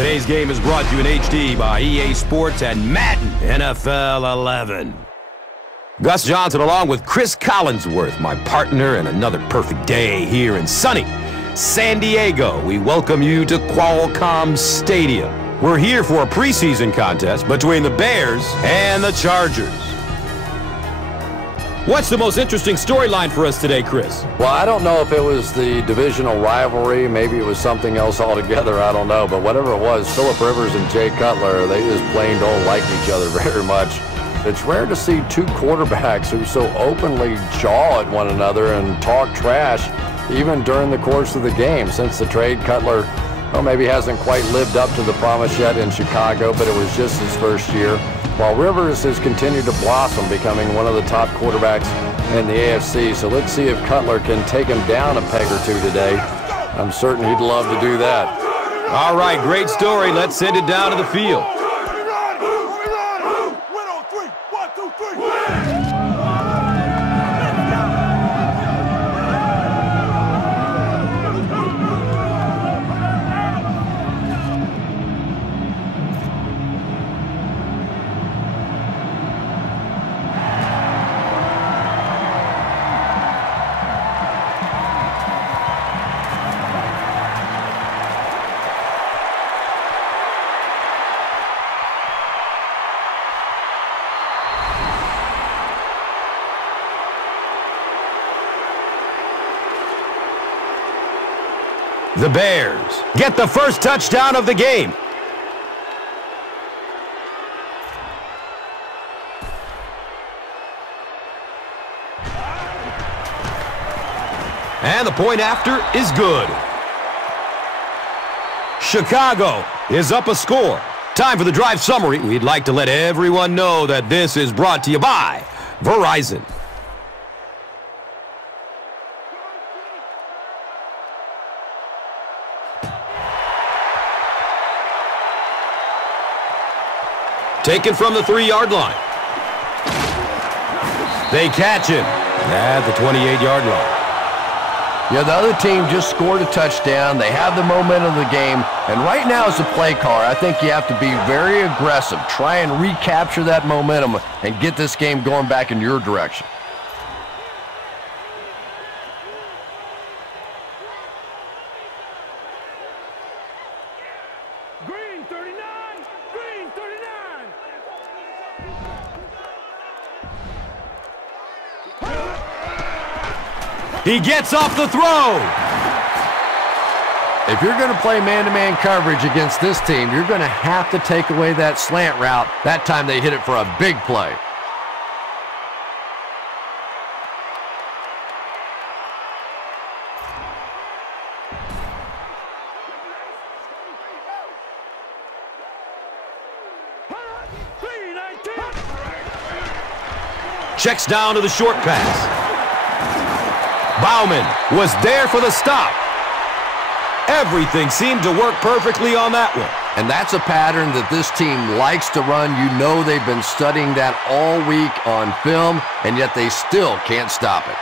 Today's game is brought to you in HD by EA Sports and Madden NFL 11. Gus Johnson along with Chris Collinsworth, my partner, and another perfect day here in sunny San Diego. We welcome you to Qualcomm Stadium. We're here for a preseason contest between the Bears and the Chargers. What's the most interesting storyline for us today, Chris? Well, I don't know if it was the divisional rivalry. Maybe it was something else altogether. I don't know. But whatever it was, Phillip Rivers and Jay Cutler, they just plain don't like each other very much. It's rare to see two quarterbacks who so openly jaw at one another and talk trash even during the course of the game. Since the trade, Cutler, well, maybe hasn't quite lived up to the promise yet in Chicago, but it was just his first year. While Rivers has continued to blossom, becoming one of the top quarterbacks in the AFC. So let's see if Cutler can take him down a peg or two today. I'm certain he'd love to do that. All right, great story. Let's send it down to the field. The Bears get the first touchdown of the game. And the point after is good. Chicago is up a score. Time for the drive summary. We'd like to let everyone know that this is brought to you by Verizon. Taken from the 3-yard line. They catch him at the 28-yard line. Yeah, the other team just scored a touchdown. They have the momentum of the game. And right now as a play caller, I think you have to be very aggressive. Try and recapture that momentum and get this game going back in your direction. He gets off the throw. If you're going to play man-to-man coverage against this team, you're going to have to take away that slant route. That time they hit it for a big play. Checks down to the short pass. Bauman was there for the stop. Everything seemed to work perfectly on that one. And that's a pattern that this team likes to run. You know they've been studying that all week on film, and yet they still can't stop it.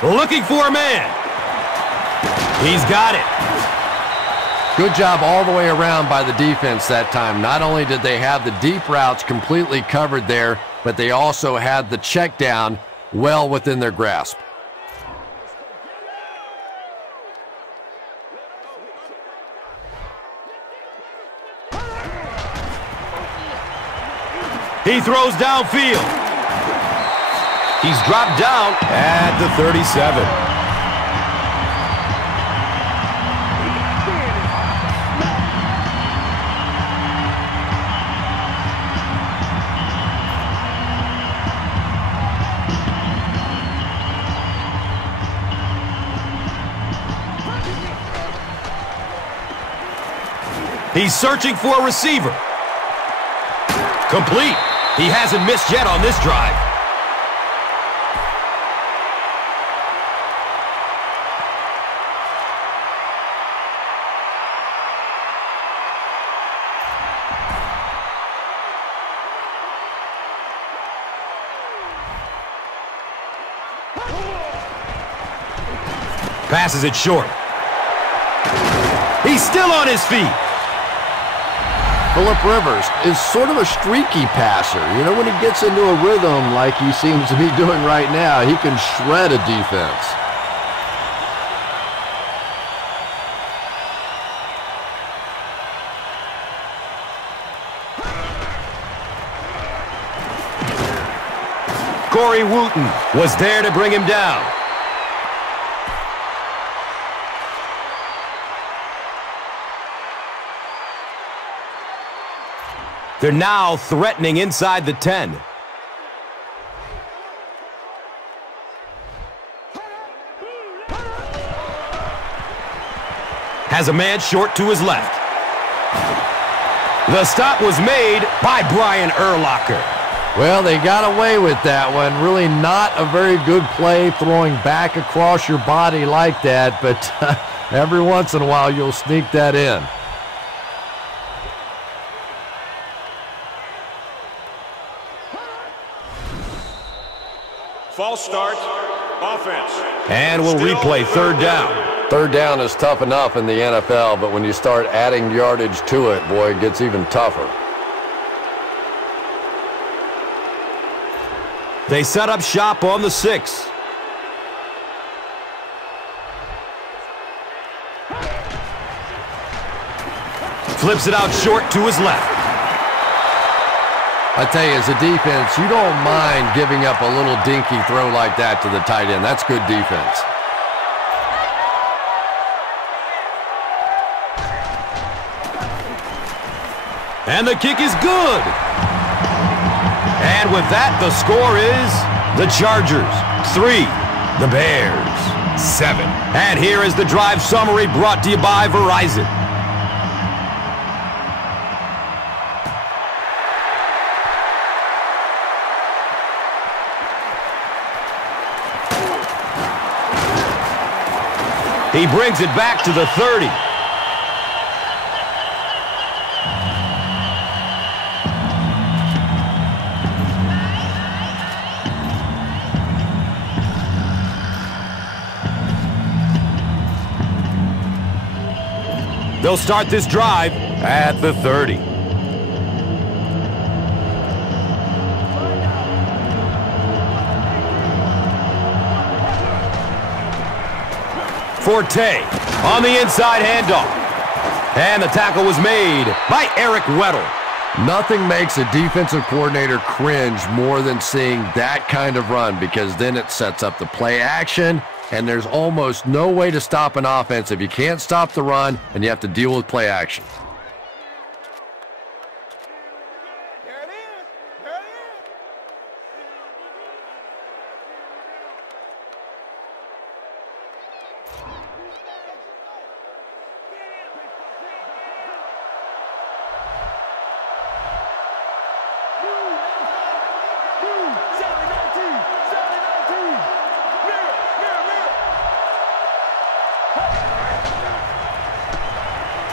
Looking for a man. He's got it. Good job all the way around by the defense that time. Not only did they have the deep routes completely covered there, but they also had the check down well within their grasp. He throws downfield. He's dropped down at the 37. He's searching for a receiver. Complete. He hasn't missed yet on this drive. Passes it short. He's still on his feet. Phillip Rivers is sort of a streaky passer. You know, when he gets into a rhythm like he seems to be doing right now, he can shred a defense. Corey Wooten was there to bring him down. They're now threatening inside the 10. Has a man short to his left. The stop was made by Brian Urlacher. Well, they got away with that one. Really not a very good play throwing back across your body like that, but every once in a while you'll sneak that in. False start, offense. And we'll replay third down. Third down is tough enough in the NFL, but when you start adding yardage to it, boy, it gets even tougher. They set up shop on the 6. Flips it out short to his left. I tell you, as a defense, you don't mind giving up a little dinky throw like that to the tight end. That's good defense. And the kick is good. And with that, the score is the Chargers 3, the Bears 7. And here is the drive summary brought to you by Verizon. He brings it back to the 30. They'll start this drive at the 30. Forte on the inside handoff. And the tackle was made by Eric Weddle. Nothing makes a defensive coordinator cringe more than seeing that kind of run, because then it sets up the play action, and there's almost no way to stop an offense if you can't stop the run and you have to deal with play action.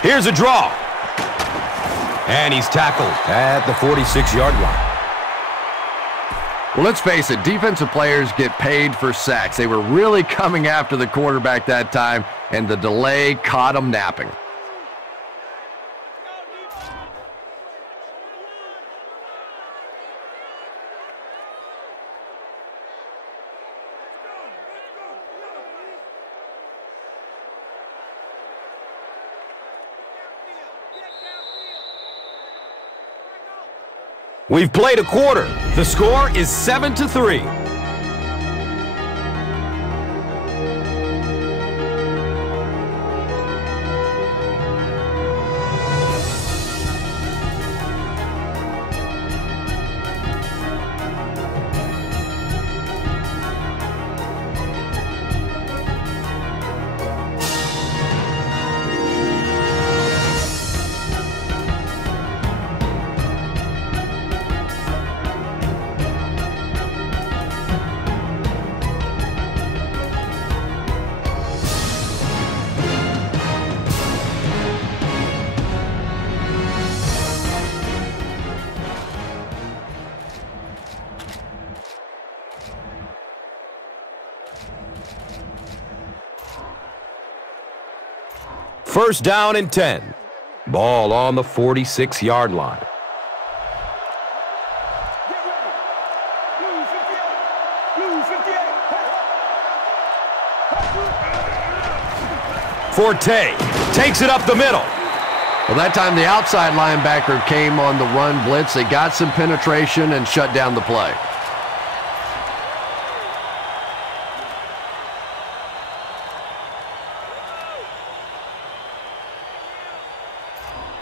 Here's a draw. And he's tackled at the 46-yard line. Well, let's face it, defensive players get paid for sacks. They were really coming after the quarterback that time, and the delay caught them napping. We've played a quarter. The score is 7-3. First down and 10. Ball on the 46-yard line. Forte takes it up the middle. Well, that time the outside linebacker came on the run blitz. They got some penetration and shut down the play.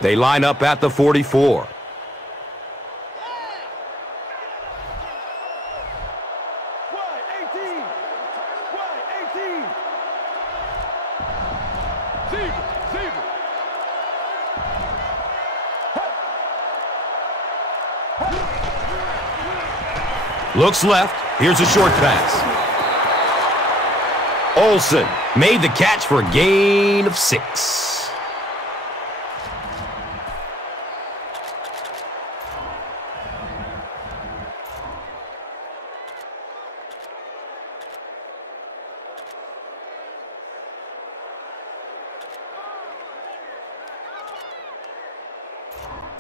They line up at the 44. Looks left. Here's a short pass. Olsen made the catch for a gain of 6.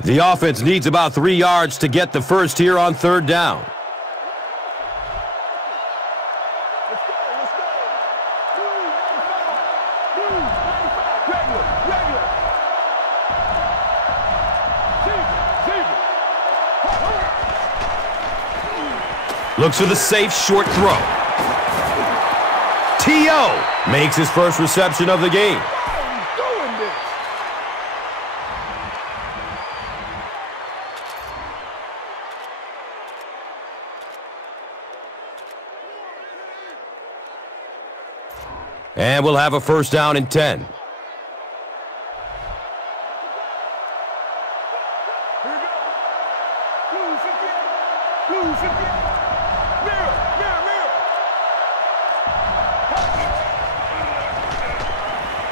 The offense needs about 3 yards to get the first here on third down. Looks for the safe short throw. T.O. makes his first reception of the game. And we'll have a first down and 10.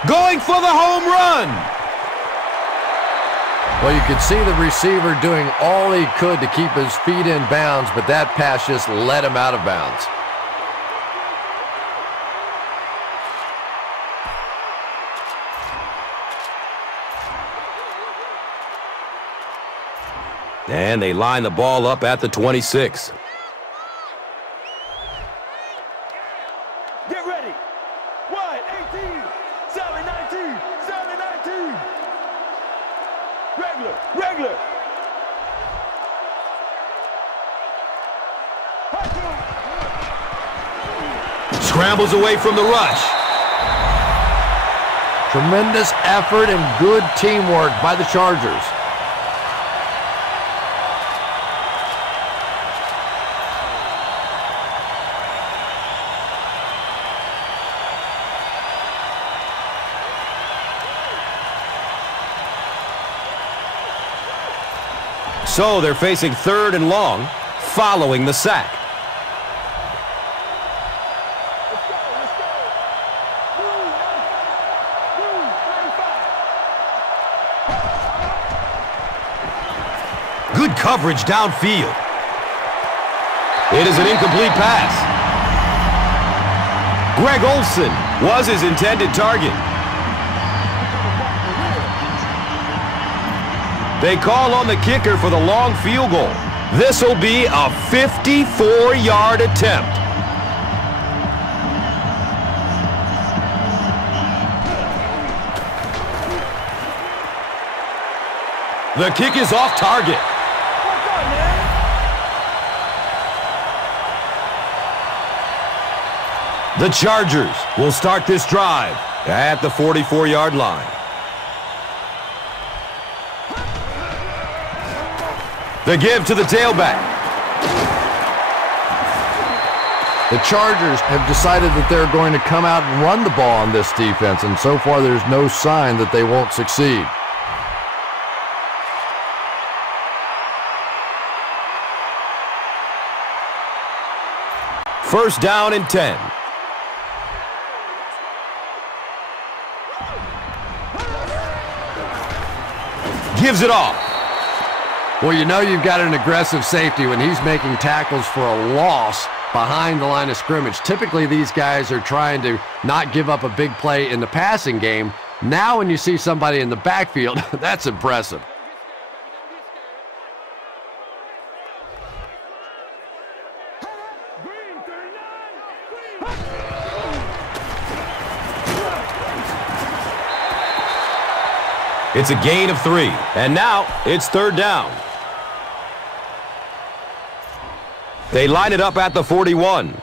Going for the home run. Well, you could see the receiver doing all he could to keep his feet in bounds, but that pass just let him out of bounds. And they line the ball up at the 26. Get ready. Wide 18. Solid 19. Solid 19. Regular. Scrambles away from the rush. Tremendous effort and good teamwork by the Chargers. So they're facing third and long following the sack. Good coverage downfield. It is an incomplete pass. Greg Olsen was his intended target. They call on the kicker for the long field goal. This will be a 54-yard attempt. The kick is off target. The Chargers will start this drive at the 44-yard line. The give to the tailback. The Chargers have decided that they're going to come out and run the ball on this defense, and so far there's no sign that they won't succeed. First down and 10. Gives it off. Well, you know you've got an aggressive safety when he's making tackles for a loss behind the line of scrimmage. Typically, these guys are trying to not give up a big play in the passing game, Now when you see somebody in the backfield, that's impressive. It's a gain of 3, and now it's 3rd down. They line it up at the 41.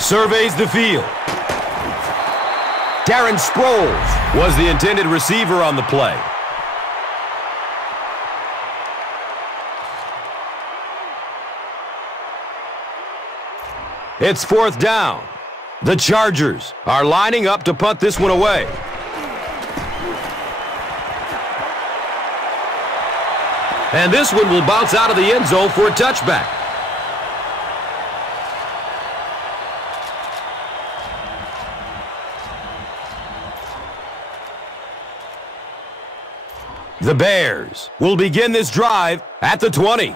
Surveys the field. Darren Sproles was the intended receiver on the play. It's 4th down. The Chargers are lining up to punt this one away. And this one will bounce out of the end zone for a touchback. The Bears will begin this drive at the 20.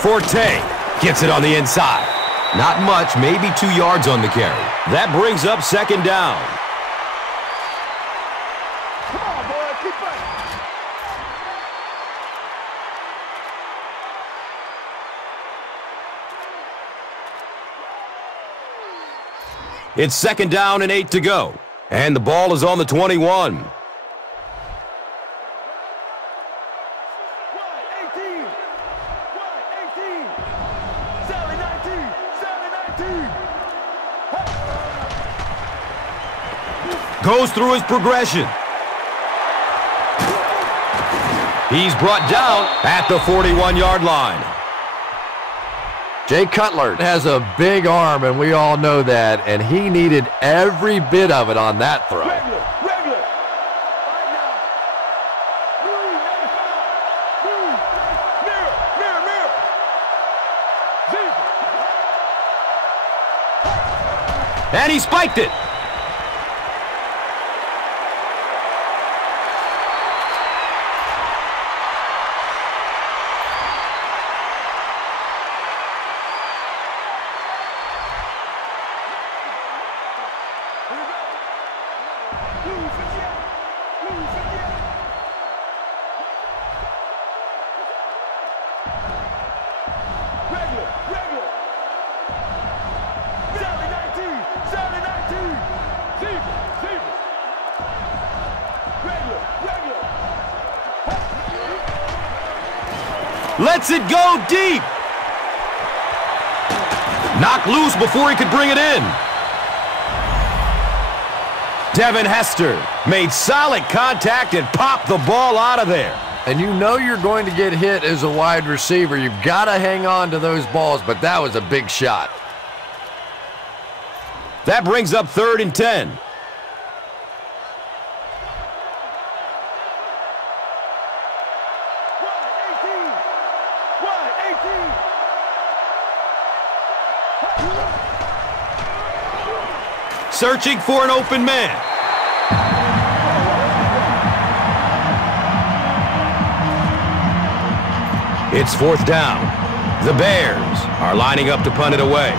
Forte gets it on the inside. Not much, maybe 2 yards on the carry. That brings up 2nd down. Come on, boy, keep fighting. It's 2nd down and 8 to go. And the ball is on the 21. What? 18. What? 18. Sally 19. Sally 19. Goes through his progression. He's brought down at the 41-yard line. Jay Cutler has a big arm, and we all know that, and he needed every bit of it on that throw. Regular. Right now. Move, 95. Move. Mirror. Jesus. And he spiked it. Regular. Sally 19. Jesus. Regular. Lets it go deep. Knocked loose before he could bring it in. Devin Hester made solid contact and popped the ball out of there. And you know you're going to get hit as a wide receiver. You've got to hang on to those balls, but that was a big shot. That brings up 3rd and 10. What? 18. Searching for an open man. It's 4th down. The Bears are lining up to punt it away.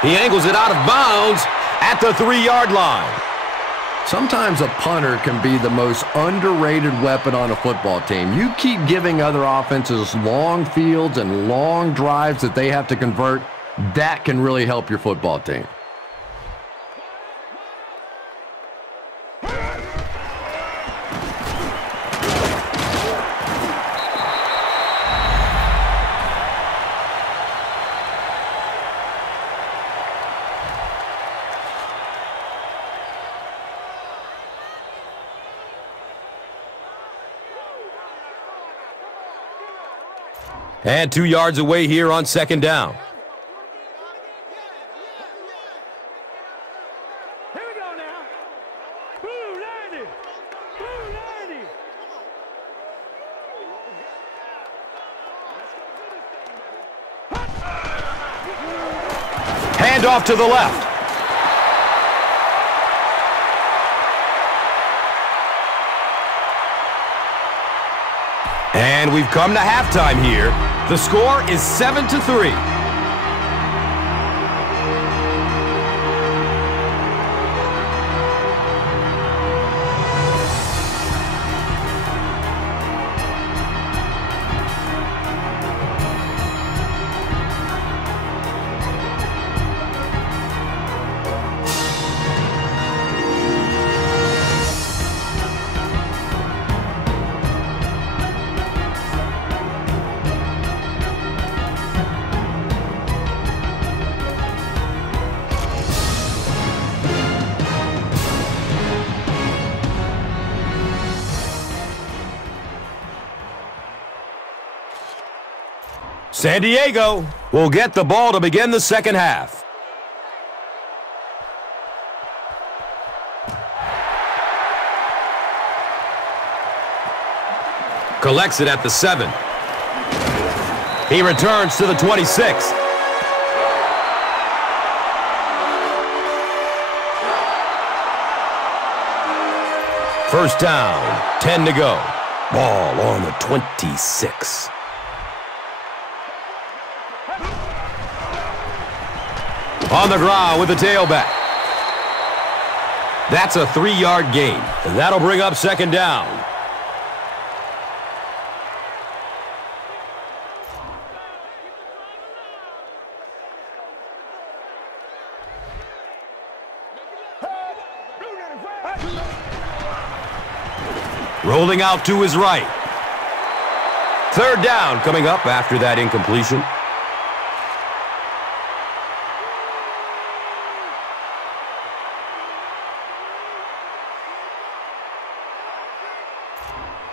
He angles it out of bounds at the 3-yard line. Sometimes a punter can be the most underrated weapon on a football team. You keep giving other offenses long fields and long drives that they have to convert, that can really help your football team. And 2 yards away here on second down. Here we go now. Blue 90. Blue 90. Hand off to the left. And we've come to halftime here. The score is 7-3. San Diego will get the ball to begin the second half. Collects it at the 7. He returns to the 26. First down, 10 to go. Ball on the 26. On the ground with the tailback. That's a 3-yard gain. That'll bring up second down. Rolling out to his right. Third down coming up after that incompletion.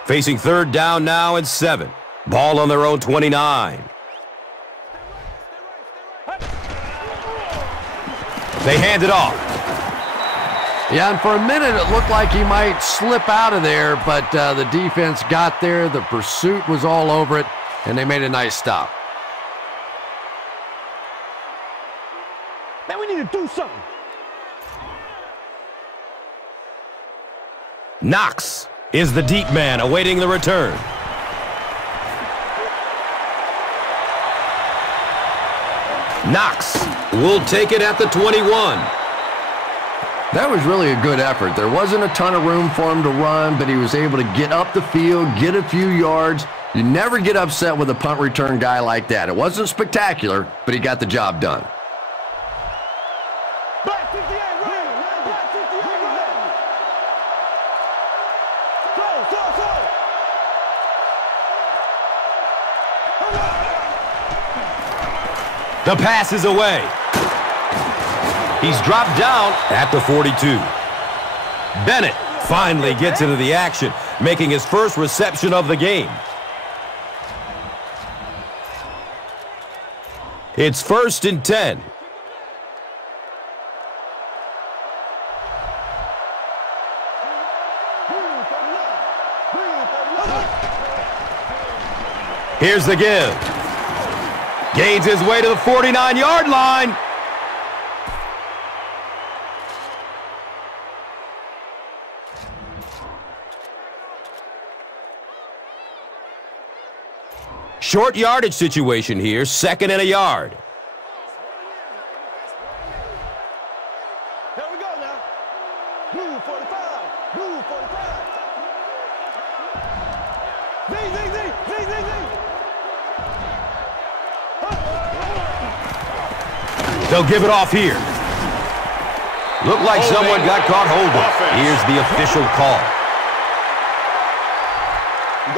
Facing third down now and 7. Ball on their own 29. They hand it off. Yeah, and for a minute it looked like he might slip out of there, but the defense got there. The pursuit was all over it, and they made a nice stop. Man, we need to do something. Knox is the deep man awaiting the return. Knox will take it at the 21. That was really a good effort. There wasn't a ton of room for him to run, but he was able to get up the field, get a few yards. You never get upset with a punt return guy like that. It wasn't spectacular, but he got the job done. Black 58 right. Black 58 right. The pass is away. He's dropped down at the 42. Bennett finally gets into the action, making his first reception of the game. It's 1st and 10. Here's the give. Gains his way to the 49-yard line. Short yardage situation here, 2nd and a yard. Here we go now. Blue 45. Blue 45. Z. They'll give it off here. Looked like someone got caught holding. Here's the official call.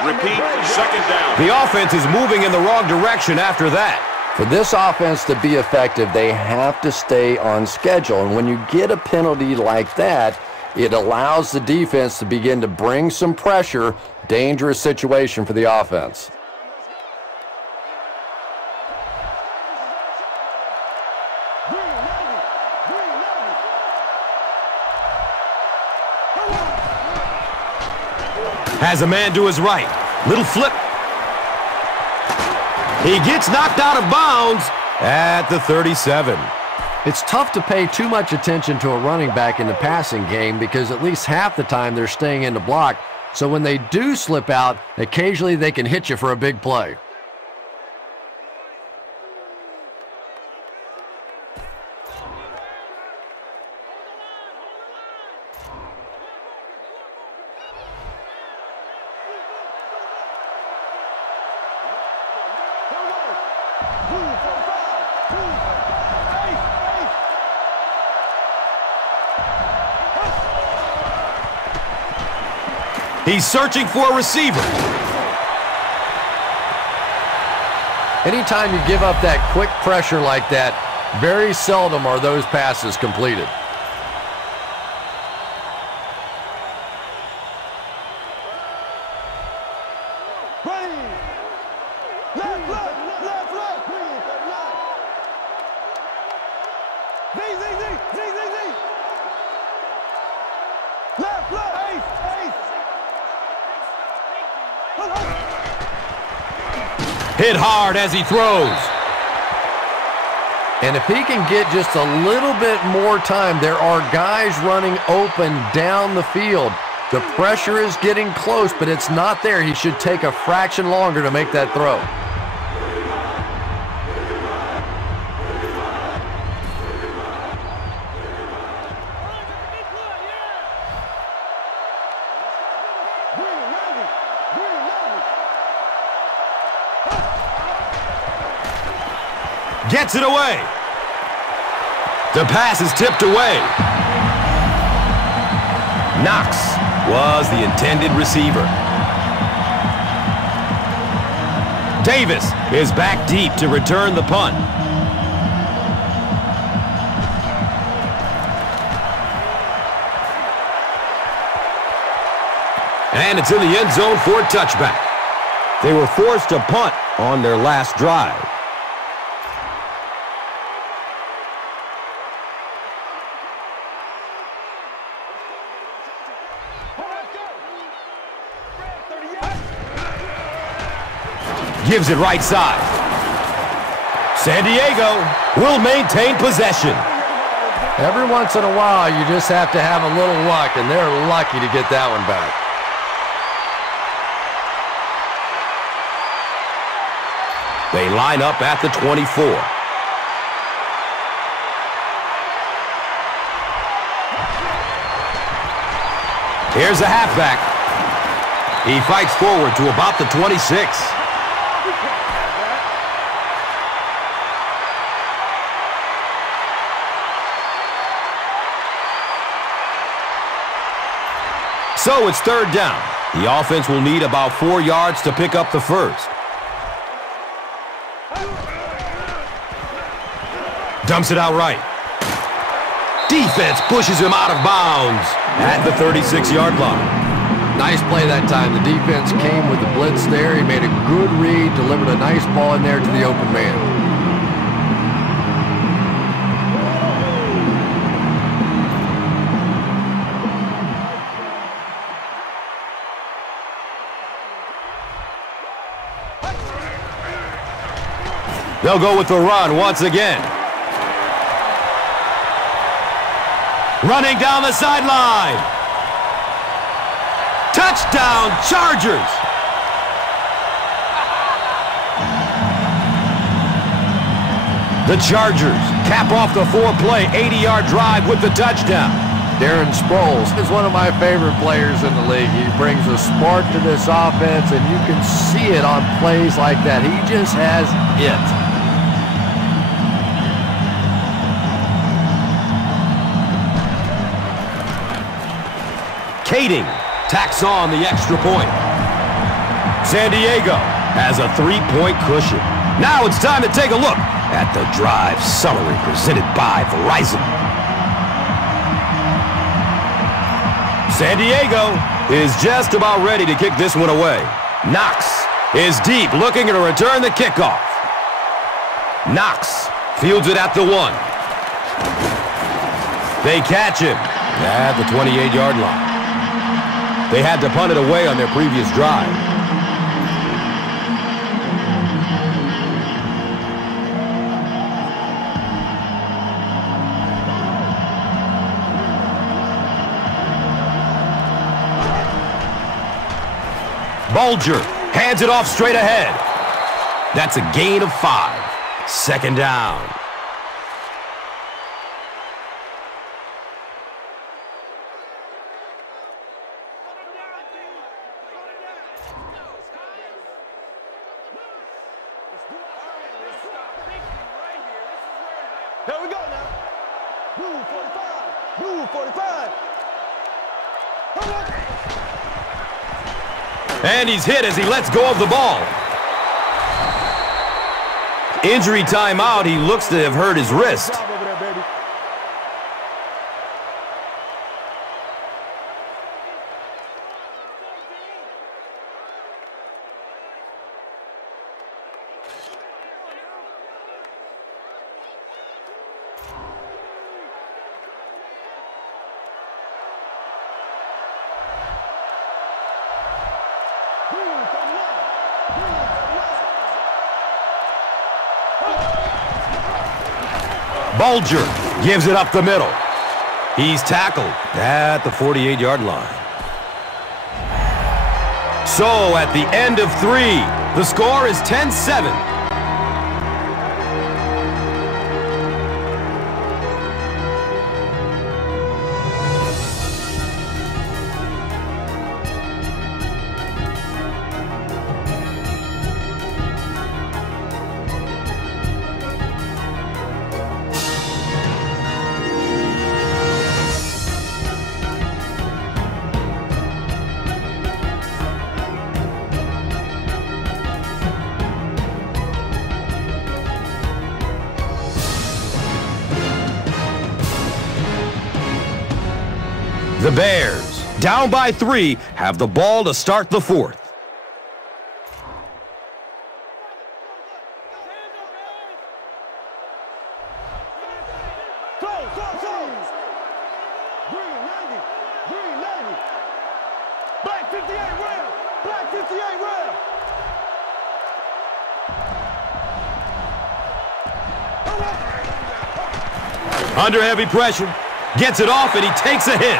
Repeat, second down. The offense is moving in the wrong direction after that. For this offense to be effective, they have to stay on schedule. And when you get a penalty like that, it allows the defense to begin to bring some pressure. Dangerous situation for the offense. Has a man to his right. Little flip. He gets knocked out of bounds at the 37. It's tough to pay too much attention to a running back in the passing game because at least half the time they're staying in the block. So when they do slip out, occasionally they can hit you for a big play. He's searching for a receiver. Anytime you give up that quick pressure like that, very seldom are those passes completed. Hit hard as he throws. And if he can get just a little bit more time, there are guys running open down the field. The pressure is getting close, but it's not there. He should take a fraction longer to make that throw. Gets it away. The pass is tipped away. Knox was the intended receiver. Davis is back deep to return the punt. And it's in the end zone for a touchback. They were forced to punt on their last drive. Gives it right side. San Diego will maintain possession. Every once in a while, you just have to have a little luck, and they're lucky to get that one back. They line up at the 24. Here's the halfback. He fights forward to about the 26. So it's third down. The offense will need about 4 yards to pick up the first. Dumps it out right. Defense pushes him out of bounds at the 36-yard line. Nice play that time. The defense came with the blitz there. He made a good read, delivered a nice ball in there to the open man. They'll go with the run once again. Running down the sideline. Touchdown, Chargers. The Chargers cap off the 4-play, 80-yard drive with the touchdown. Darren Sproles is one of my favorite players in the league. He brings a spark to this offense, and you can see it on plays like that. He just has it. Kading tacks on the extra point. San Diego has a 3-point cushion. Now it's time to take a look at the drive summary presented by Verizon. San Diego is just about ready to kick this one away. Knox is deep, looking to return the kickoff. Knox fields it at the 1. They catch him at the 28-yard line. They had to punt it away on their previous drive. Bulger hands it off straight ahead. That's a gain of 5. Second down. Here we go now. Blue 45. Blue 45. And he's hit as he lets go of the ball. Injury timeout. He looks to have hurt his wrist. Bulger gives it up the middle. He's tackled at the 48-yard line. So at the end of 3, the score is 10-7. The Bears, down by 3, have the ball to start the 4th. Black 58 rail. Black 58 rail. Under heavy pressure, gets it off and he takes a hit.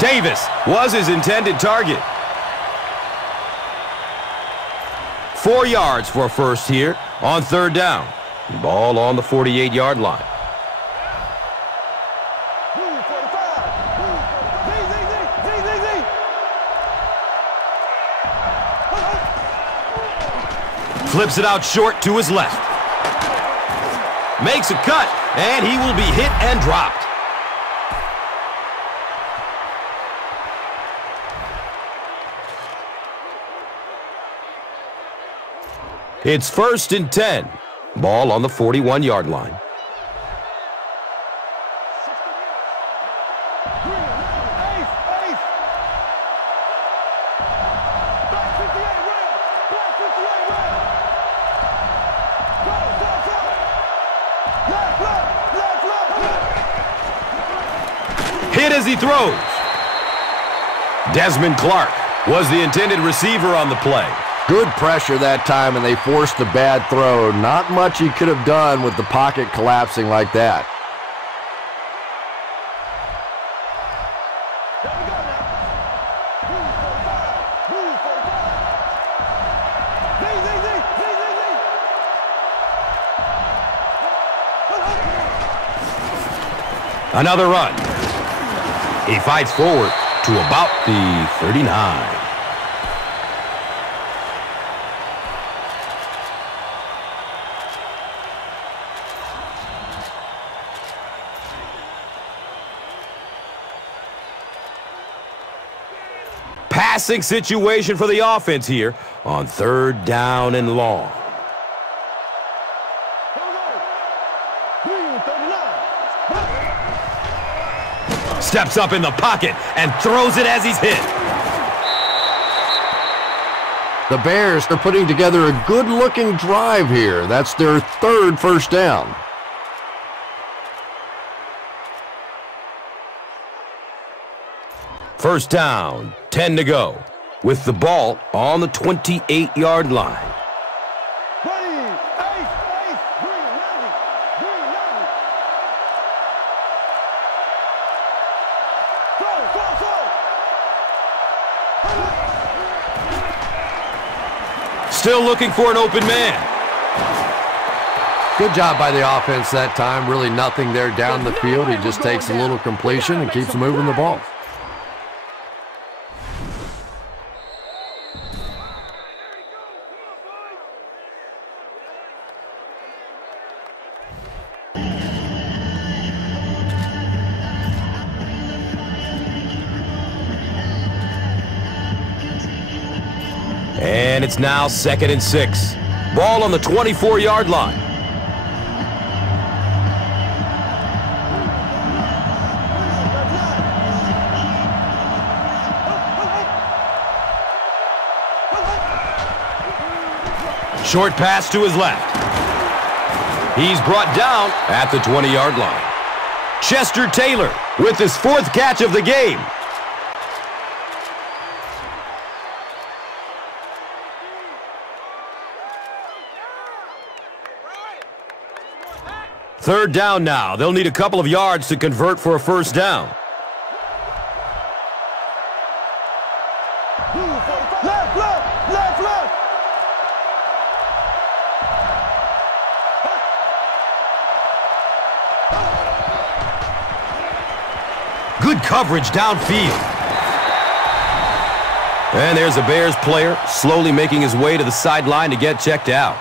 Davis was his intended target. 4 yards for a first here on 3rd down. Ball on the 48-yard line. Flips it out short to his left. Makes a cut, and he will be hit and dropped. It's 1st and 10. Ball on the 41-yard line. Hit as he throws. Desmond Clark was the intended receiver on the play. Good pressure that time, and they forced the bad throw. Not much he could have done with the pocket collapsing like that. Another run. He fights forward to about the 39. Passing situation for the offense here on 3rd down and long. Steps up in the pocket and throws it as he's hit. The Bears are putting together a good-looking drive here. That's their 3rd first down. First down, 10 to go, with the ball on the 28-yard line. Still looking for an open man. Good job by the offense that time. Really nothing there down the field. He just takes a little completion and keeps moving the ball. And it's now 2nd and 6. Ball on the 24-yard line. Short pass to his left. He's brought down at the 20-yard line. Chester Taylor with his 4th catch of the game. Third down now. They'll need a couple of yards to convert for a first down. Left. Good coverage downfield. And there's a Bears player slowly making his way to the sideline to get checked out.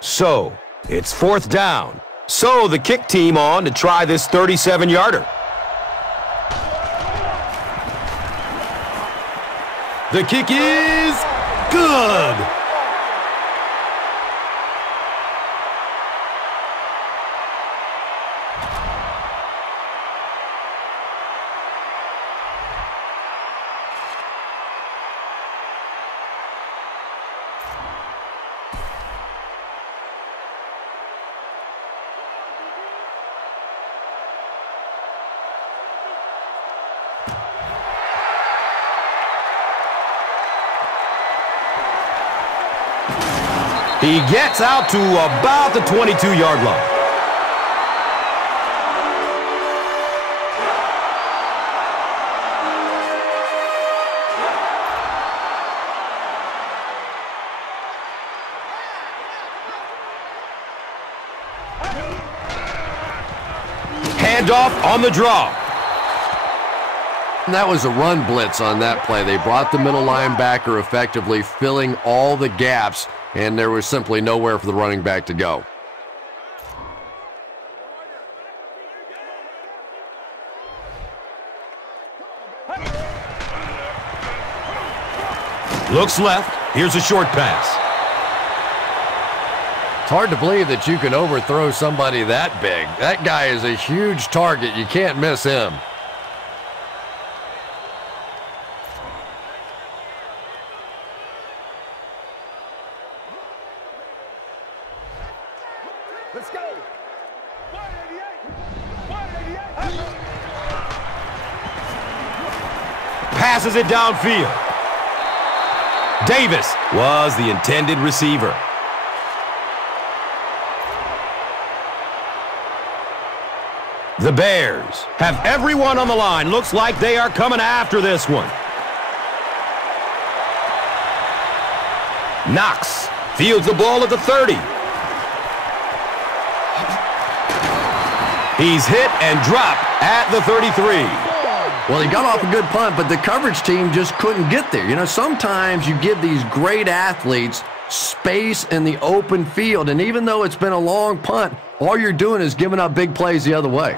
So, it's 4th down. So, the kick team on to try this 37-yarder. The kick is good. He gets out to about the 22-yard line. Handoff on the draw. And that was a run blitz on that play. They brought the middle linebacker effectively, filling all the gaps, and there was simply nowhere for the running back to go. Looks left. Here's a short pass. It's hard to believe that you can overthrow somebody that big. That guy is a huge target. You can't miss him. Let's go. 188. Passes it downfield. Davis was the intended receiver. The Bears have everyone on the line. Looks like they are coming after this one. Knox fields the ball at the 30. He's hit and dropped at the 33. Well, he got off a good punt, but the coverage team just couldn't get there. You know, sometimes you give these great athletes space in the open field, and even though it's been a long punt, all you're doing is giving up big plays the other way.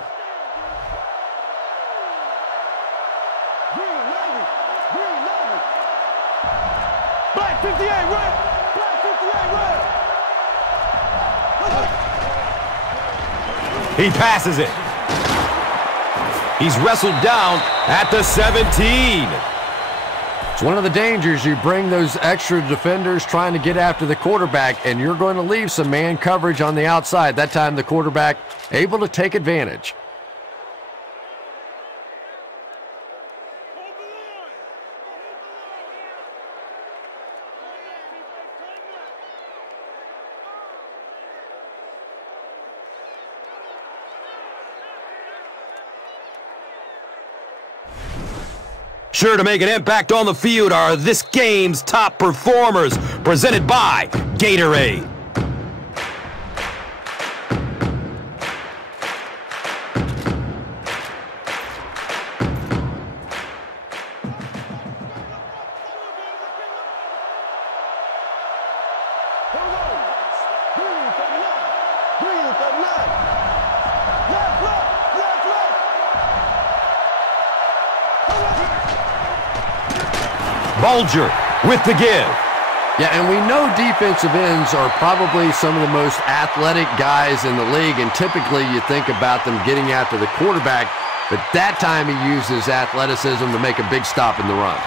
Black 58, run! Black 58, run! He passes it. He's wrestled down at the 17. It's one of the dangers. You bring those extra defenders trying to get after the quarterback, and you're going to leave some man coverage on the outside. That time the quarterback able to take advantage. Sure to make an impact on the field are this game's top performers, presented by Gatorade. Bulger with the give. Yeah, and we know defensive ends are probably some of the most athletic guys in the league, and typically you think about them getting after the quarterback, but that time he uses athleticism to make a big stop in the run.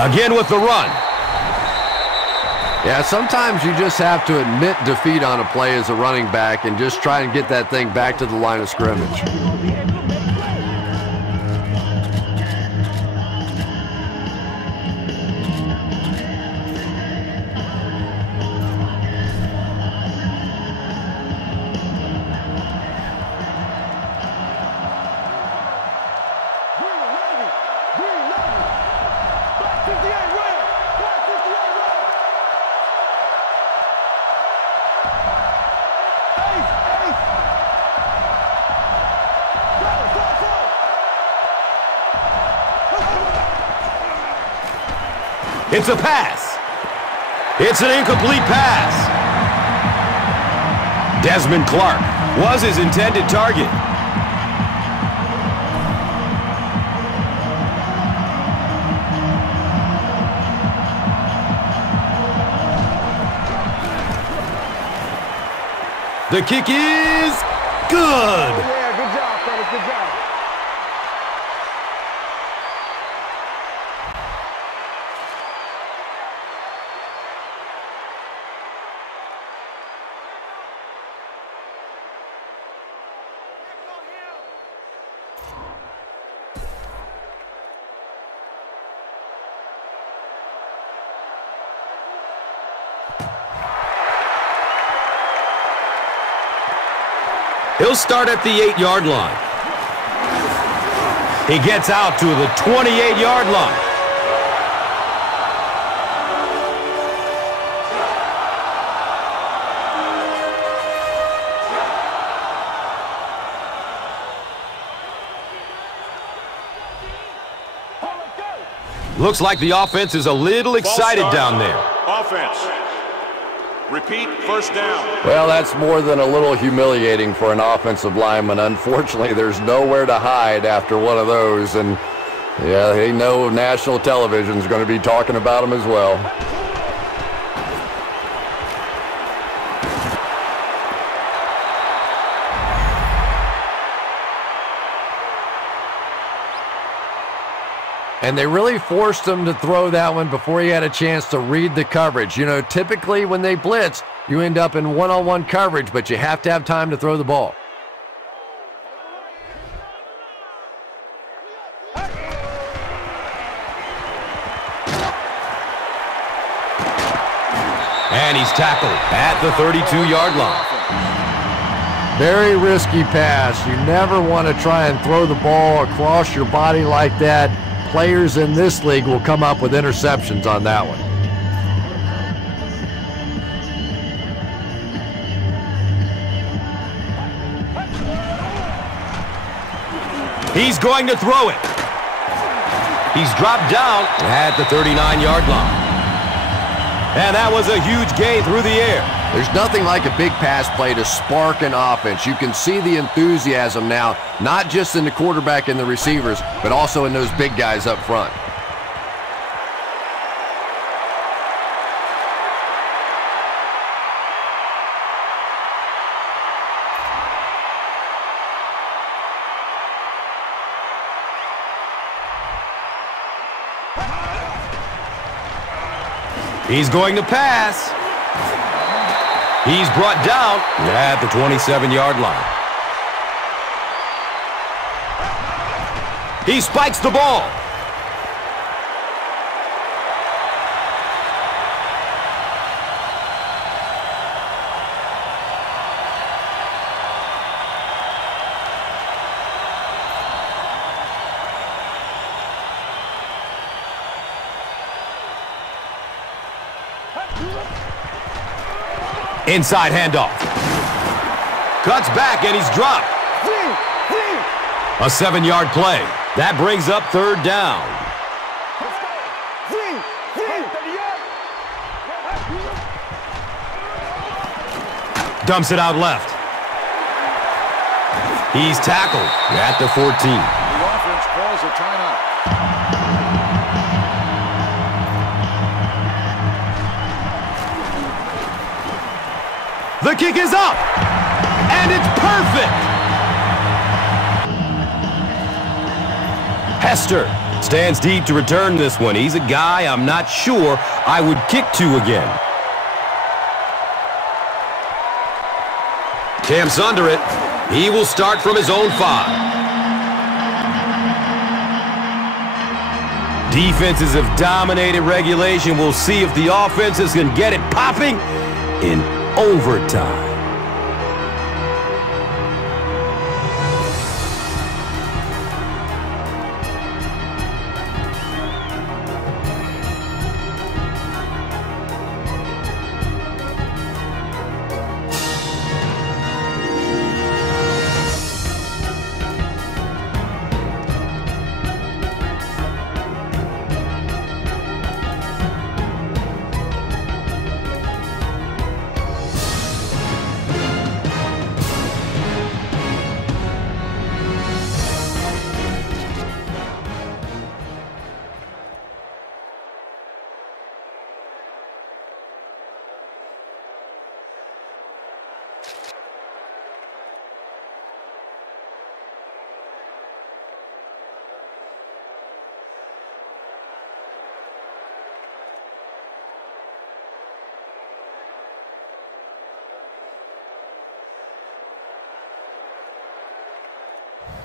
Again with the run. Yeah, sometimes you just have to admit defeat on a play as a running back and just try and get that thing back to the line of scrimmage. It's a pass. It's an incomplete pass. Desmond Clark was his intended target. The kick is good. Yeah, good job, fellas, good job. He'll start at the 8-yard line. He gets out to the 28-yard line. Looks like the offense is a little excited down there. Offense. Repeat, first down. Well, that's more than a little humiliating for an offensive lineman. Unfortunately, there's nowhere to hide after one of those. And, yeah, they know national television is going to be talking about them as well. And they really forced him to throw that one before he had a chance to read the coverage. You know, typically when they blitz, you end up in one-on-one coverage, but you have to have time to throw the ball. And he's tackled at the 32-yard line. Very risky pass. You never want to try and throw the ball across your body like that. Players in this league will come up with interceptions on that one. He's going to throw it. He's dropped down at the 39-yard line. And that was a huge gain through the air. There's nothing like a big pass play to spark an offense. You can see the enthusiasm now, not just in the quarterback and the receivers, but also in those big guys up front. He's going to pass. He's brought down at the 27-yard line. He spikes the ball. Inside handoff. Cuts back and he's dropped. A 7-yard play. That brings up third down. Dumps it out left. He's tackled at the 14. The offense calls a timeout. The kick is up, and it's perfect. Hester stands deep to return this one. He's a guy I'm not sure I would kick to again. Camps under it. He will start from his own 5. Defenses have dominated regulation. We'll see if the offenses can get it popping in overtime.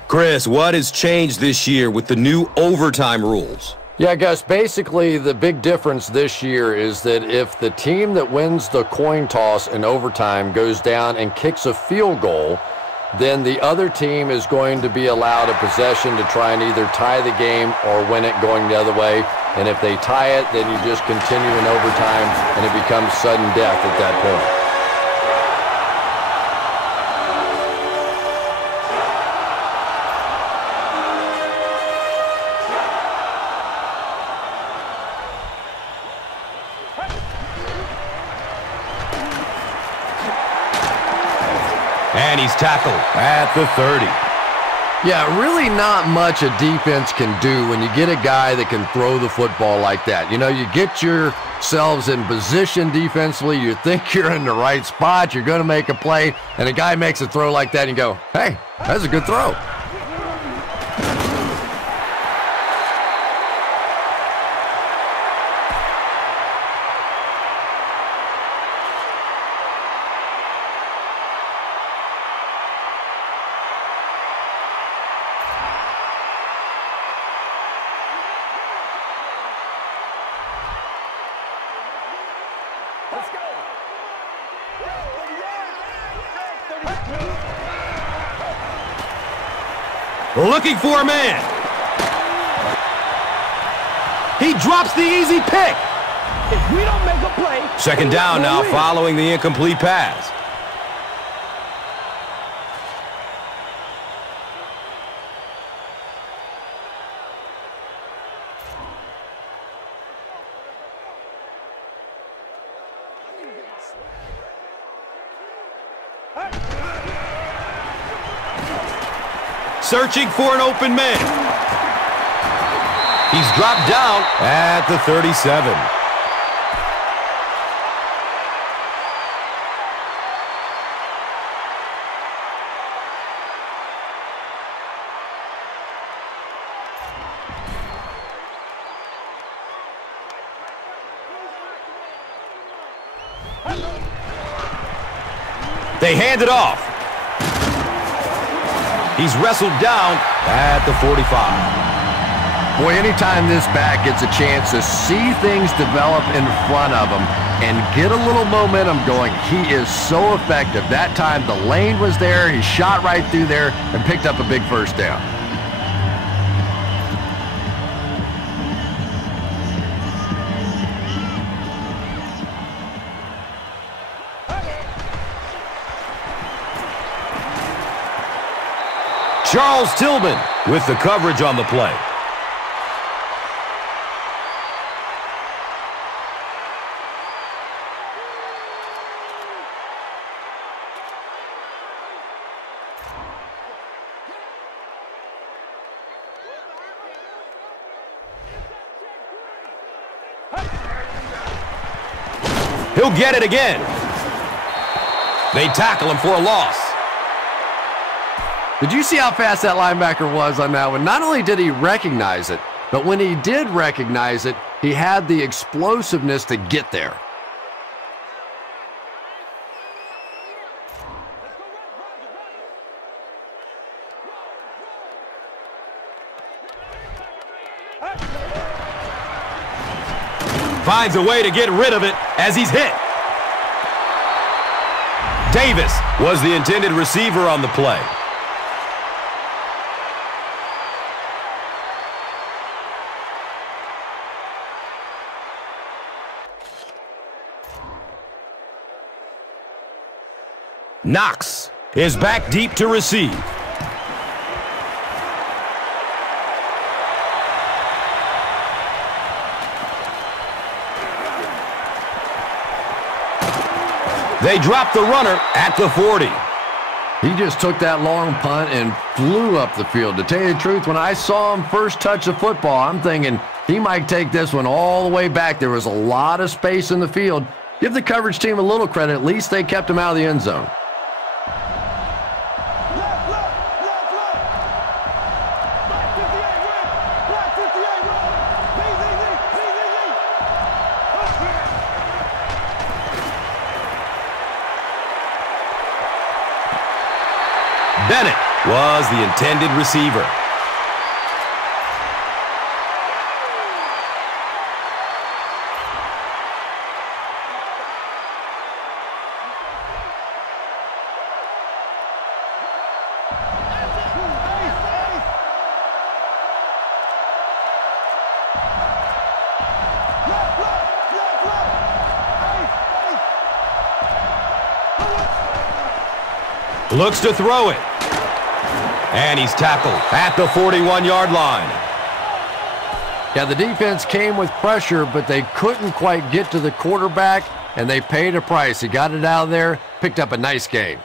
Chris, what has changed this year with the new overtime rules? Yeah, Gus, basically the big difference this year is that if the team that wins the coin toss in overtime goes down and kicks a field goal, then the other team is going to be allowed a possession to try and either tie the game or win it going the other way. And if they tie it, then you just continue in overtime, and it becomes sudden death at that point. And he's tackled at the 30. Yeah, really not much a defense can do when you get a guy that can throw the football like that. You know, you get yourselves in position defensively, you think you're in the right spot, you're going to make a play, and a guy makes a throw like that, and you go, hey, that's a good throw. Looking for a man. He drops the easy pick. If we don't make a play, Second down now following the incomplete pass. searching for an open man. He's dropped down at the 37. They hand it off. He's wrestled down at the 45. Boy, anytime this back gets a chance to see things develop in front of him and get a little momentum going, he is so effective. That time the lane was there, he shot right through there and picked up a big first down. Charles Tillman with the coverage on the play. He'll get it again. They tackle him for a loss. Did you see how fast that linebacker was on that one? Not only did he recognize it, but when he did recognize it, he had the explosiveness to get there. Finds a way to get rid of it as he's hit. Davis was the intended receiver on the play. Knox is back deep to receive. They drop the runner at the 40. He just took that long punt and flew up the field. To tell you the truth, when I saw him first touch the football, I'm thinking he might take this one all the way back. There was a lot of space in the field. Give the coverage team a little credit. At least they kept him out of the end zone. Bennett was the intended receiver. Looks to throw it. And he's tackled at the 41-yard line. Yeah, the defense came with pressure, but they couldn't quite get to the quarterback, and they paid a price. He got it out of there, picked up a nice gain.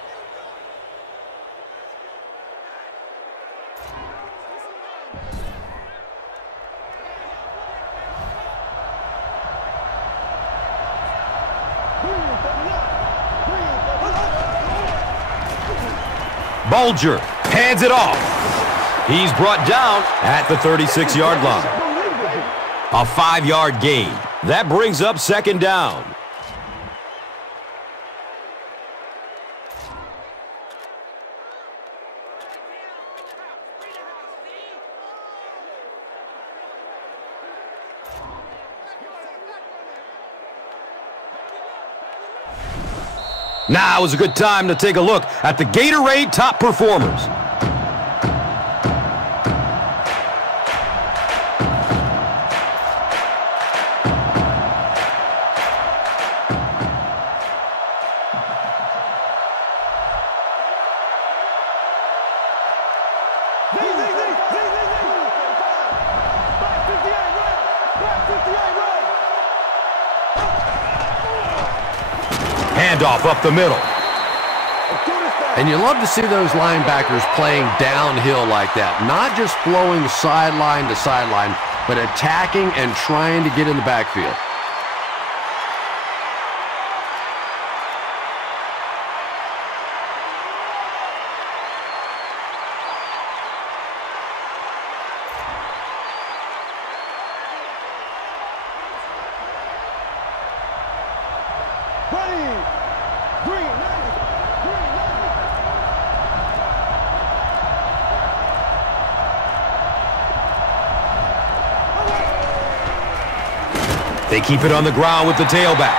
Bulger hands it off. He's brought down at the 36-yard line. A 5-yard gain. That brings up second down. Now is a good time to take a look at the Gatorade top performers. Handoff up the middle. And you love to see those linebackers playing downhill like that, not just flowing sideline to sideline, but attacking and trying to get in the backfield. They keep it on the ground with the tailback.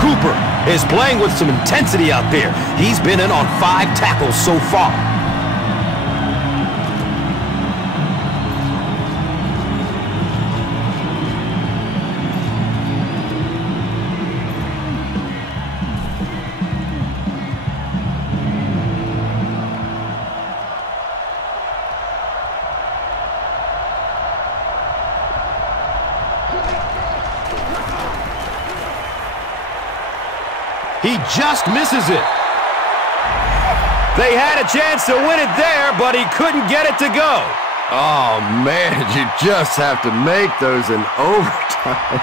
Cooper is playing with some intensity out there. He's been in on 5 tackles so far. He just misses it. They had a chance to win it there, but he couldn't get it to go. Oh, man, you just have to make those in overtime.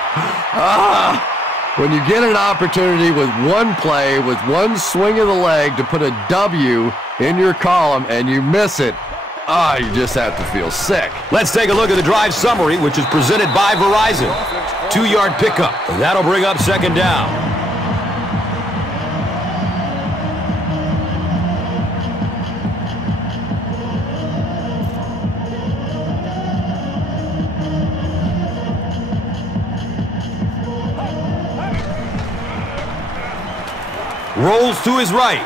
When you get an opportunity with one play, with one swing of the leg to put a W in your column and you miss it, you just have to feel sick. Let's take a look at the drive summary, which is presented by Verizon. 2-yard pickup. That'll bring up second down. Rolls to his right.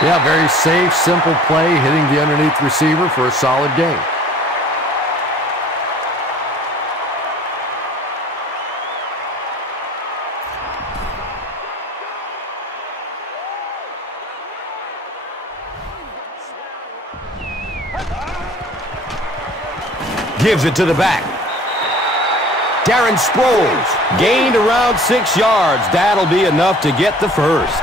Yeah, very safe, simple play, hitting the underneath receiver for a solid gain. Gives it to the back. Darren Sproles gained around 6 yards. That'll be enough to get the first.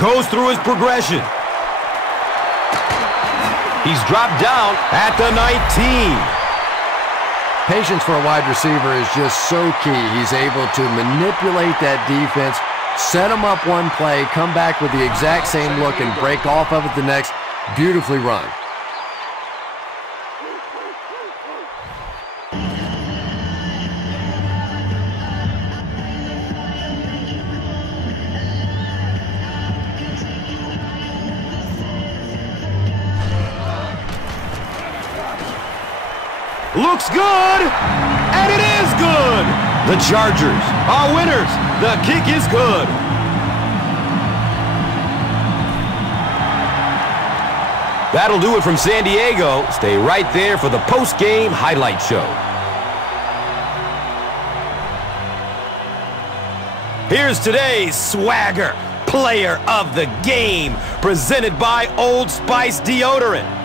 Goes through his progression. He's dropped down at the 19. Patience for a wide receiver is just so key. He's able to manipulate that defense, set them up one play, come back with the exact same look, and break off of it the next. Beautifully run. Looks good, and it is good. The Chargers are winners. The kick is good. That'll do it from San Diego. Stay right there for the post-game highlight show. Here's today's swagger player of the game, presented by Old Spice Deodorant.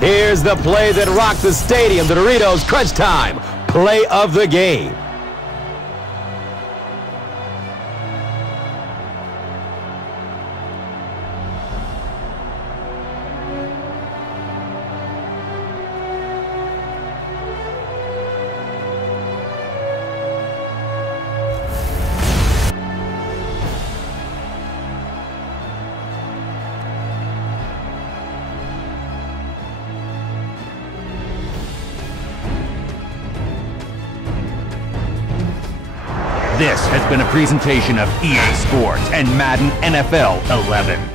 Here's the play that rocked the stadium, the Doritos Crunch Time play of the game. This has been a presentation of EA Sports and Madden NFL 11.